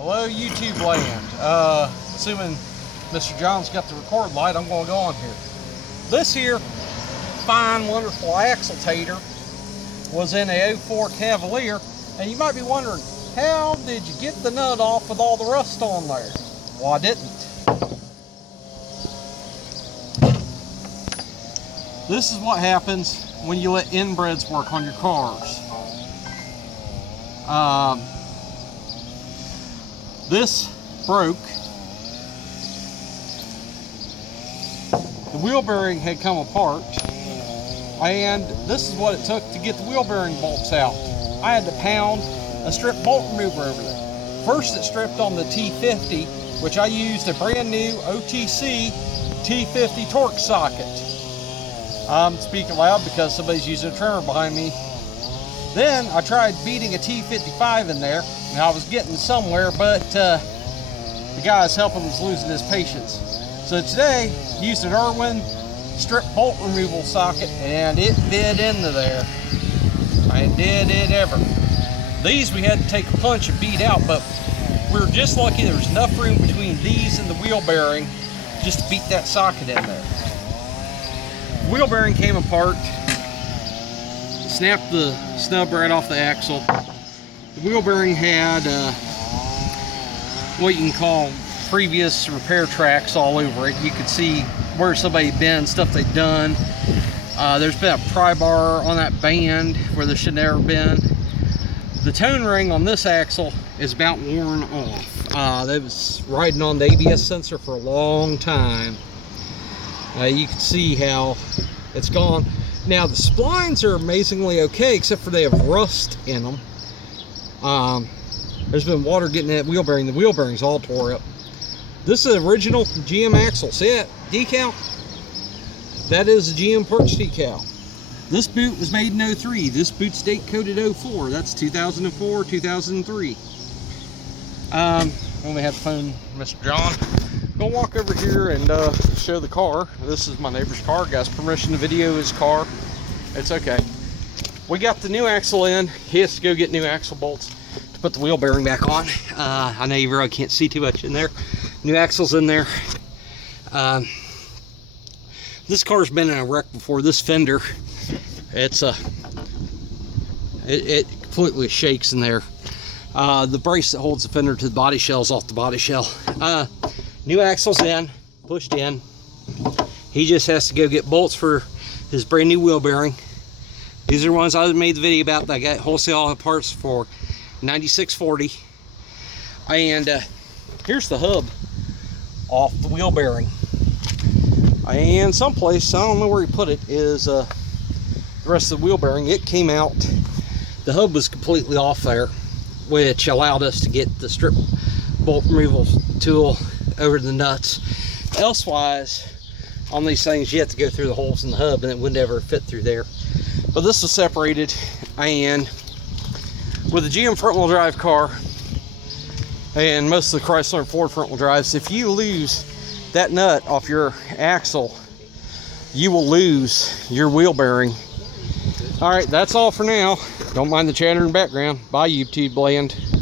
Hello, YouTube land. Assuming Mr. John's got the record light, I'm going to go on here. This here fine, wonderful axle-tator was in a 04 Cavalier, and you might be wondering, how did you get the nut off with all the rust on there? Well, I didn't. This is what happens when you let inbreds work on your cars. This broke. The wheel bearing had come apart, and this is what it took to get the wheel bearing bolts out. I had to pound a strip bolt remover over there. First it stripped on the T50, which I used a brand new OTC T50 torque socket. I'm speaking loud because somebody's using a trimmer behind me. Then I tried beating a T55 in there, and I was getting somewhere, but the guy I was helping was losing his patience. So today, used an Irwin strip bolt removal socket, and it bit into there. And did it ever. These we had to take a punch and beat out, but we were just lucky there was enough room between these and the wheel bearing just to beat that socket in there. The wheel bearing came apart, snapped the snub right off the axle. The wheel bearing had what you can call previous repair tracks all over it. You could see where somebody had been, stuff they'd done. There's been a pry bar on that band where there should never been. The tone ring on this axle is about worn off. That was riding on the ABS sensor for a long time. You can see how it's gone. Now the splines are amazingly okay, except for they have rust in them. There's been water getting that wheel bearing. The wheel bearing's all tore up. This is the original GM axle. See that decal? That is a GM Perch decal. This boot was made in 03. This boot's date coded 04. That's 2004, 2003. When we have to phone Mr. John. Gonna walk over here and show the car. This is my neighbor's car. Got permission to video his car. It's okay. We got the new axle in. He has to go get new axle bolts to put the wheel bearing back on. I know you really can't see too much in there. New axle's in there. This car's been in a wreck before. This fender, it completely shakes in there. The brace that holds the fender to the body shell is off the body shell. New axle's in, pushed in. He just has to go get bolts for his brand new wheel bearing. These are ones I made the video about that I got wholesale parts for $96.40. And here's the hub off the wheel bearing. And someplace, I don't know where he put it, is the rest of the wheel bearing. It came out, the hub was completely off there, which allowed us to get the strip bolt removal tool over the nuts. Elsewise, on these things, you have to go through the holes in the hub, and it would never fit through there. But this was separated, and with a GM front-wheel drive car, and most of the Chrysler and Ford front-wheel drives, if you lose that nut off your axle, you will lose your wheel bearing. All right, that's all for now. Don't mind the chatter in the background. Bye, YouTube land.